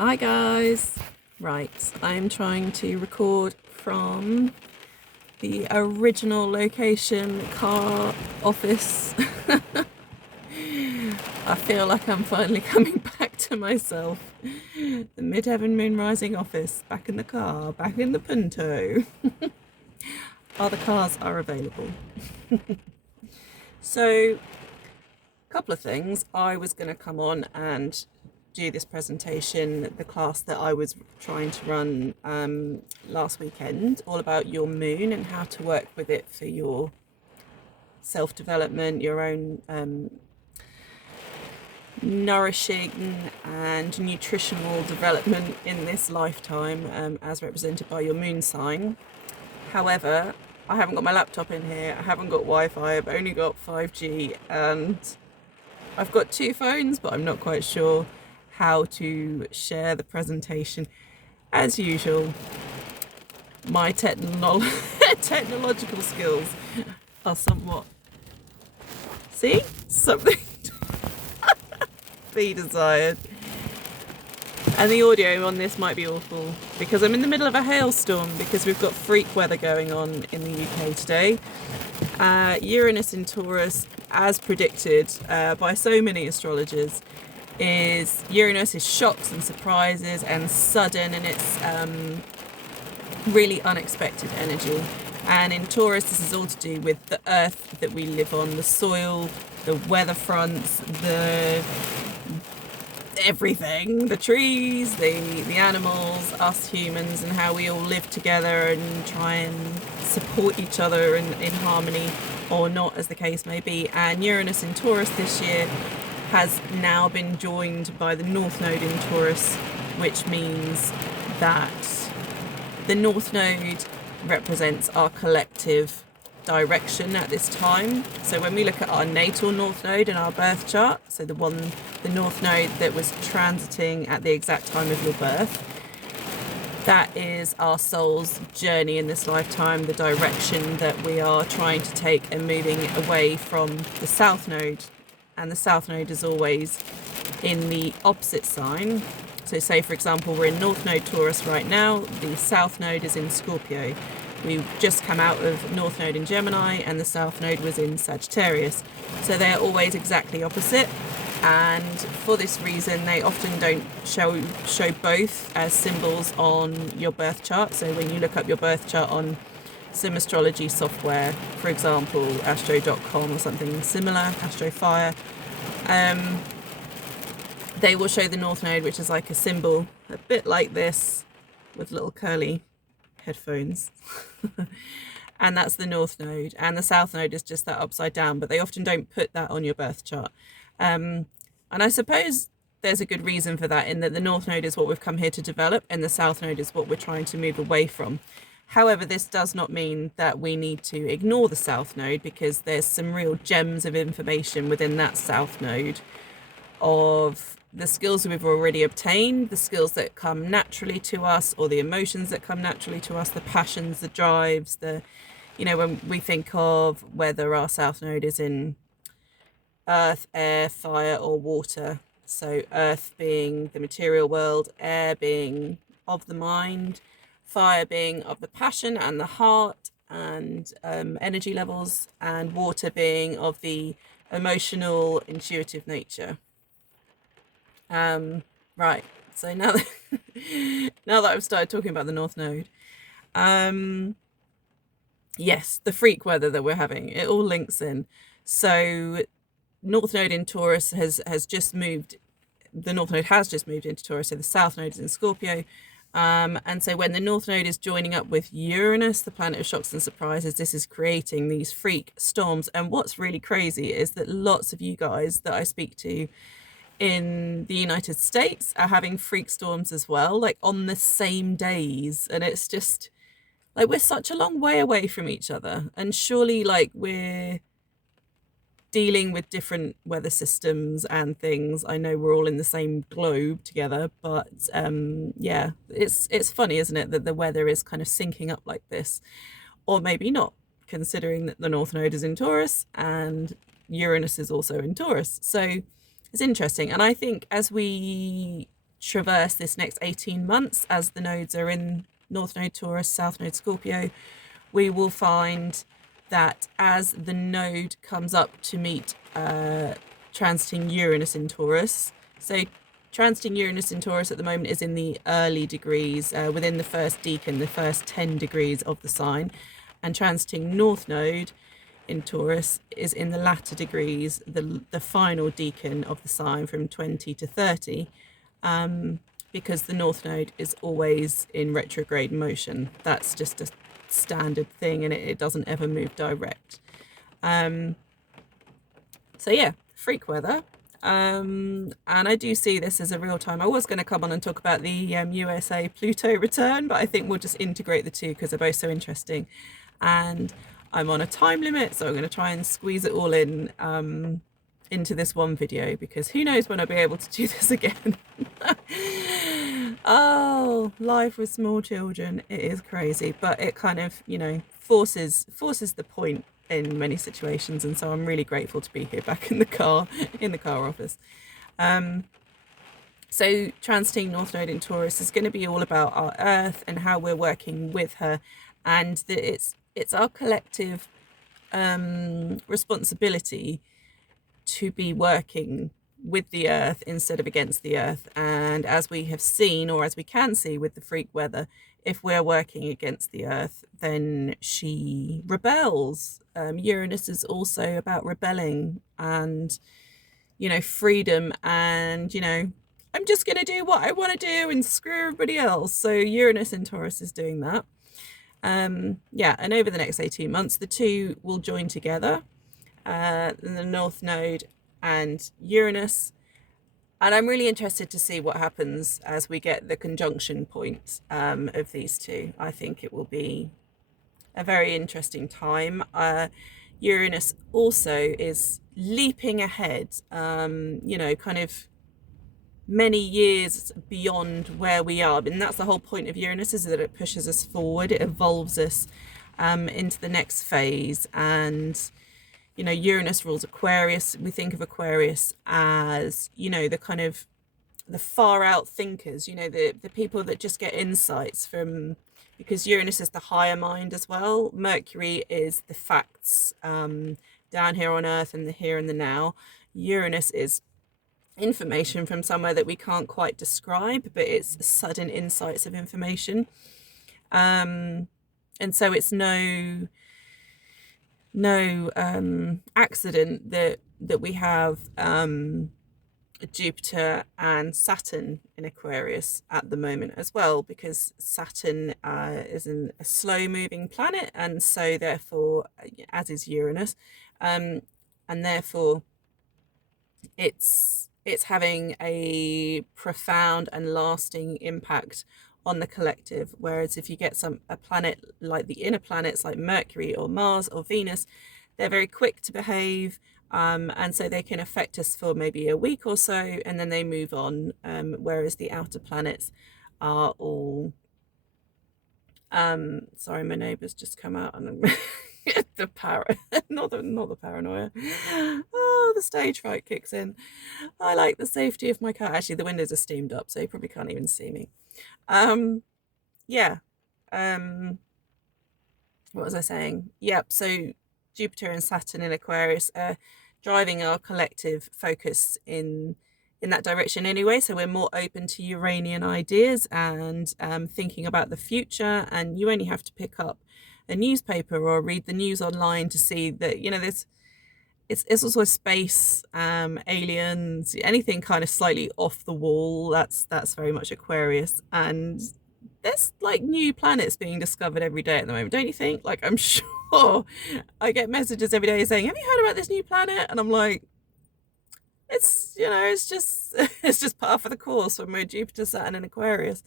Hi guys! Right, I'm trying to record from the original location car office. I feel like I'm finally coming back to myself. The Midheaven Moon Rising office, back in the car, back in the Punto. Other cars are available. So, a couple of things. I was going to come on and do this presentation, the class that I was trying to run last weekend, all about your moon and how to work with it for your self-development, your own nourishing and nutritional development in this lifetime, as represented by your moon sign. However, I haven't got my laptop in here, I haven't got Wi-Fi, I've only got 5G, and I've got two phones, but I'm not quite sure how to share the presentation. As usual, my technological skills are somewhat, something to be desired. And the audio on this might be awful because I'm in the middle of a hailstorm because we've got freak weather going on in the UK today. Uranus in Taurus, as predicted by so many astrologers, Uranus is shocks and surprises and sudden, and it's really unexpected energy. And in Taurus, this is all to do with the earth that we live on, the soil, the weather fronts, the everything, the trees, the animals, us humans, and how we all live together and try and support each other in harmony, or not, as the case may be. And Uranus in Taurus this year has now been joined by the North Node in Taurus, which means that the North Node represents our collective direction at this time. So when we look at our natal North Node in our birth chart, so the North Node that was transiting at the exact time of your birth, that is our soul's journey in this lifetime, the direction that we are trying to take and moving away from the South Node. And the South Node is always in the opposite sign. So say, for example, we're in North Node Taurus right now, the South Node is in Scorpio. We've just come out of North Node in Gemini and the South Node was in Sagittarius. So they're always exactly opposite. And for this reason, they often don't show both as symbols on your birth chart. So when you look up your birth chart on some astrology software, for example, astro.com or something similar, Astrofire, they will show the North Node, which is like a symbol, a bit like this, with little curly headphones. And that's the North Node. And the South Node is just that upside down, but they often don't put that on your birth chart. And I suppose there's a good reason for that, in that the North Node is what we've come here to develop, and the South Node is what we're trying to move away from. However, this does not mean that we need to ignore the South Node, because there's some real gems of information within that South Node of the skills we've already obtained, the skills that come naturally to us, or the emotions that come naturally to us, the passions, the drives, when we think of whether our South Node is in earth, air, fire, or water. So earth being the material world, air being of the mind, fire being of the passion and the heart and energy levels, and water being of the emotional, intuitive nature. Right, so now that I've started talking about the North Node, yes, the freak weather that we're having, it all links in. So North Node in Taurus has just moved, the North Node has just moved into Taurus, so the South Node is in Scorpio. And so when the North Node is joining up with Uranus, the planet of shocks and surprises, this is creating these freak storms. And what's really crazy is that lots of you guys that I speak to in the United States are having freak storms as well, like on the same days. And it's just like, we're such a long way away from each other, and surely like we're dealing with different weather systems and things. I know we're all in the same globe together, but yeah, it's funny, isn't it, that the weather is kind of syncing up like this, or maybe not, considering that the North Node is in Taurus and Uranus is also in Taurus. So it's interesting. And I think as we traverse this next 18 months, as the nodes are in North Node Taurus, South Node Scorpio, we will find that as the node comes up to meet transiting Uranus in Taurus, so transiting Uranus in Taurus at the moment is in the early degrees, within the first decan, the first 10 degrees of the sign, and transiting North Node in Taurus is in the latter degrees, the final decan of the sign from 20 to 30, because the North Node is always in retrograde motion. That's just a standard thing, and it doesn't ever move direct. So yeah, freak weather. And I do see this as a real time. I was going to come on and talk about the USA Pluto return, but I think we'll just integrate the two because they're both so interesting. And I'm on a time limit, so I'm going to try and squeeze it all in into this one video, because who knows when I'll be able to do this again. Oh, life with small children, it is crazy, but it kind of, you know, forces the point in many situations, and so I'm really grateful to be here back in the car office. So transiting North Node in Taurus is going to be all about our Earth and how we're working with her, and that it's our collective responsibility to be working with the Earth instead of against the Earth. And as we have seen, or as we can see with the freak weather, if we're working against the Earth, then she rebels. Uranus is also about rebelling and, you know, freedom, and, you know, I'm just going to do what I want to do and screw everybody else. So Uranus in Taurus is doing that. Yeah, and over the next 18 months, the two will join together, the North Node and Uranus. And I'm really interested to see what happens as we get the conjunction points of these two. I think it will be a very interesting time. Uranus also is leaping ahead, you know, kind of many years beyond where we are. And that's the whole point of Uranus, is that it pushes us forward, it evolves us into the next phase. And you know, Uranus rules Aquarius. We think of Aquarius as, you know, the kind of the far out thinkers, you know, the people that just get insights from, because Uranus is the higher mind as well. Mercury is the facts down here on Earth and the here and the now. Uranus is information from somewhere that we can't quite describe, but it's sudden insights of information. And so it's no accident that we have Jupiter and Saturn in Aquarius at the moment as well, because Saturn is a slow moving planet, and so therefore, as is Uranus, and therefore it's having a profound and lasting impact on the collective. Whereas if you get a planet like the inner planets like Mercury or Mars or Venus, they're very quick to behave, and so they can affect us for maybe a week or so, and then they move on, whereas the outer planets are all sorry, my neighbour's just come out and the not the paranoia. Oh, the stage fright kicks in. I like the safety of my car. Actually, the windows are steamed up, so you probably can't even see me. Yeah. What was I saying? Yep. So Jupiter and Saturn in Aquarius are driving our collective focus in that direction anyway. So we're more open to Uranian ideas and thinking about the future. And you only have to pick up a newspaper or read the news online to see that, you know, it's also space, aliens, anything kind of slightly off the wall. That's very much Aquarius. And there's like new planets being discovered every day at the moment, don't you think? Like, I'm sure I get messages every day saying, have you heard about this new planet? And I'm like, it's, you know, it's just it's just par for the course when we're Jupiter, Saturn and Aquarius.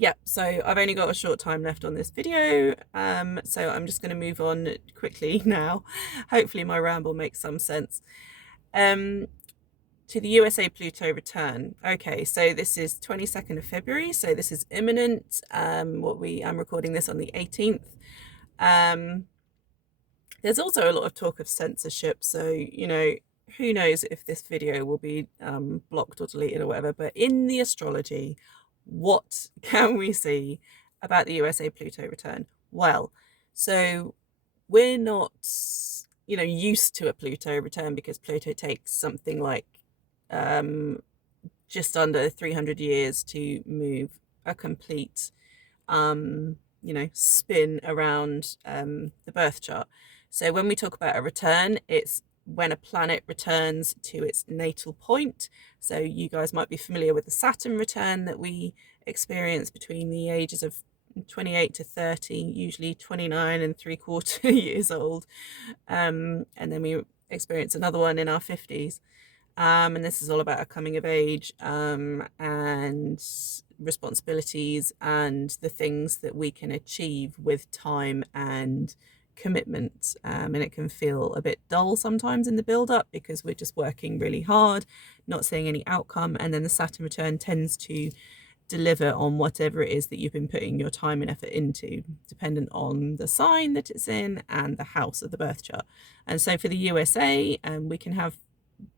Yeah, so I've only got a short time left on this video, so I'm just going to move on quickly now. Hopefully my ramble makes some sense. To the USA Pluto return. Okay, so this is 22nd of February, so this is imminent. I'm recording this on the 18th. There's also a lot of talk of censorship, so, you know, who knows if this video will be blocked or deleted or whatever, but in the astrology, what can we see about the USA Pluto return? Well, so we're not, used to a Pluto return because Pluto takes something like just under 300 years to move a complete spin around the birth chart. So when we talk about a return, it's when a planet returns to its natal point. So you guys might be familiar with the Saturn return that we experience between the ages of 28 to 30, usually 29 and 3/4 years old. And then we experience another one in our 50s. And this is all about a coming of age and responsibilities and the things that we can achieve with time and commitment. And it can feel a bit dull sometimes in the build up because we're just working really hard, not seeing any outcome. And then the Saturn return tends to deliver on whatever it is that you've been putting your time and effort into, dependent on the sign that it's in and the house of the birth chart. And so for the USA, we can have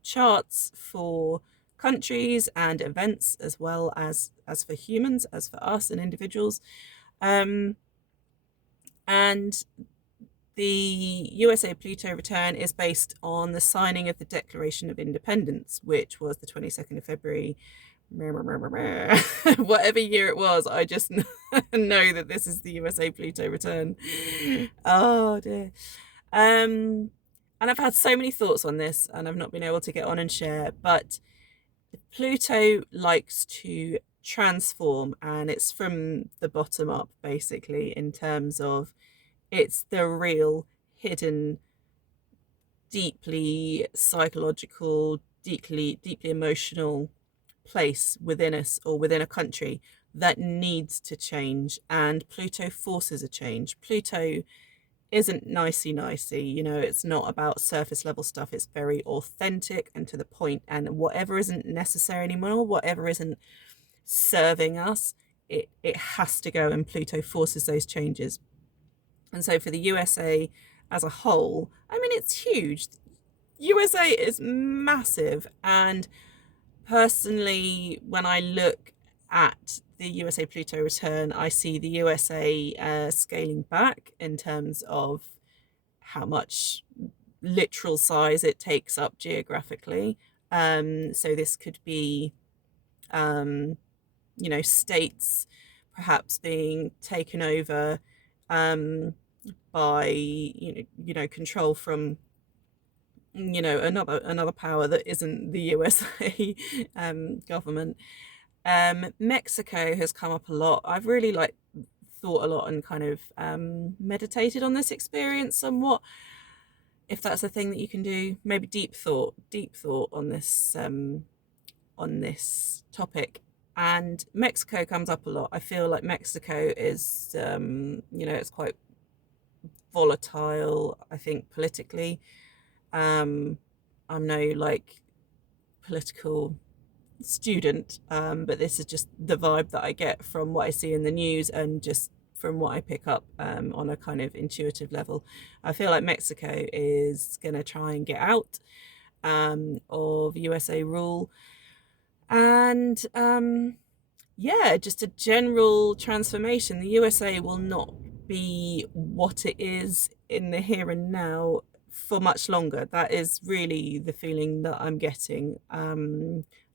charts for countries and events as well as for humans, as for us and individuals. And the USA Pluto return is based on the signing of the Declaration of Independence, which was the 22nd of February. Whatever year it was, I just know that this is the USA Pluto return. Oh dear. And I've had so many thoughts on this and I've not been able to get on and share, but Pluto likes to transform, and it's from the bottom up basically, in terms of it's the real hidden, deeply psychological, deeply emotional place within us or within a country that needs to change, and Pluto forces a change. Pluto isn't nicey, it's not about surface level stuff. It's very authentic and to the point, and whatever isn't necessary anymore, whatever isn't serving us, it has to go, and Pluto forces those changes. And so for the USA as a whole, I mean, it's huge. USA is massive, and personally, when I look at the USA Pluto return, I see the USA scaling back in terms of how much literal size it takes up geographically. So this could be, states perhaps being taken over by, control from another power that isn't the USA government. Mexico has come up a lot. I've really thought a lot and kind of meditated on this experience somewhat, if that's a thing that you can do. Maybe deep thought on this topic. And Mexico comes up a lot. I feel like Mexico is it's quite volatile, I think, politically. I'm no political student, but this is just the vibe that I get from what I see in the news and just from what I pick up on a kind of intuitive level. I feel like Mexico is going to try and get out of USA rule, and just a general transformation. The USA will not be what it is in the here and now for much longer. That is really the feeling that I'm getting.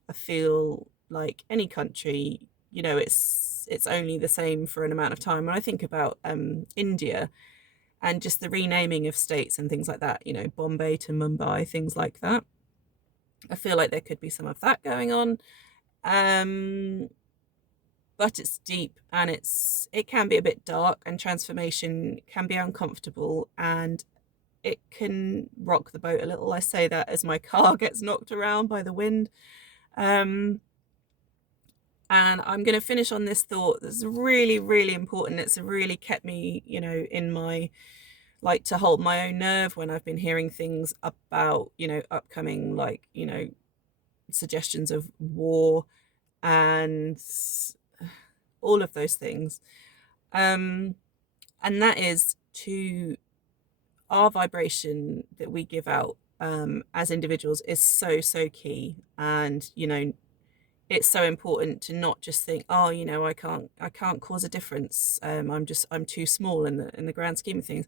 I feel like any country, it's only the same for an amount of time. When I think about India and just the renaming of states and things like that, Bombay to Mumbai, things like that, I feel like there could be some of that going on. But it's deep, and it can be a bit dark, and transformation can be uncomfortable, and it can rock the boat a little. I say that as my car gets knocked around by the wind. And I'm going to finish on this thought that's really, really important. It's really kept me, in my, to hold my own nerve when I've been hearing things about, upcoming, suggestions of war and all of those things. And that is to our vibration that we give out as individuals is so, so key. And, you know, it's so important to not just think, oh, you know, I can't cause a difference. I'm too small in the grand scheme of things.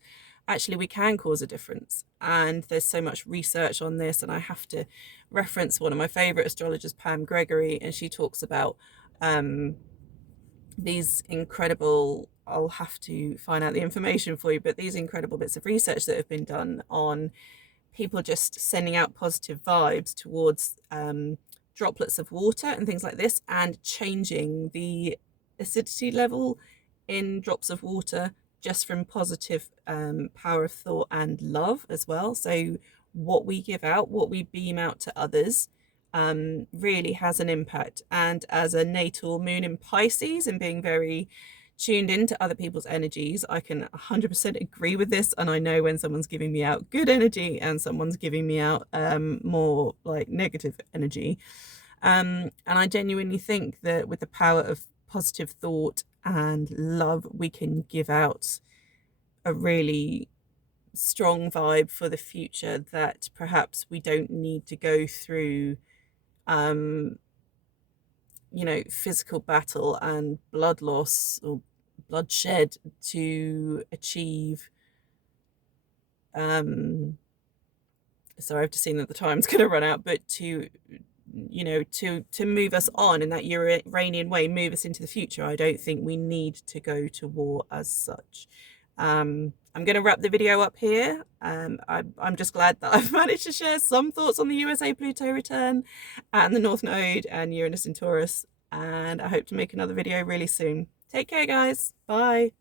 Actually, we can cause a difference, and there's so much research on this. And I have to reference one of my favorite astrologers, Pam Gregory, and she talks about um, these incredible. I'll have to find out the information for you, but these incredible bits of research that have been done on people just sending out positive vibes towards droplets of water and things like this, and changing the acidity level in drops of water just from positive power of thought and love as well. So what we give out, what we beam out to others, really has an impact. And as a natal moon in Pisces and being very tuned into other people's energies, I can 100% agree with this. And I know when someone's giving me out good energy and someone's giving me out more like negative energy. And I genuinely think that with the power of positive thought and love, we can give out a really strong vibe for the future, that perhaps we don't need to go through you know, physical battle and blood loss or bloodshed to achieve sorry, I've just seen that the time's going to run out, but to, you know, to move us on in that Uranian way, move us into the future. I don't think we need to go to war as such. I'm going to wrap the video up here. I'm just glad that I've managed to share some thoughts on the USA Pluto return and the North Node and Uranus in Taurus, and I hope to make another video really soon. Take care, guys. Bye.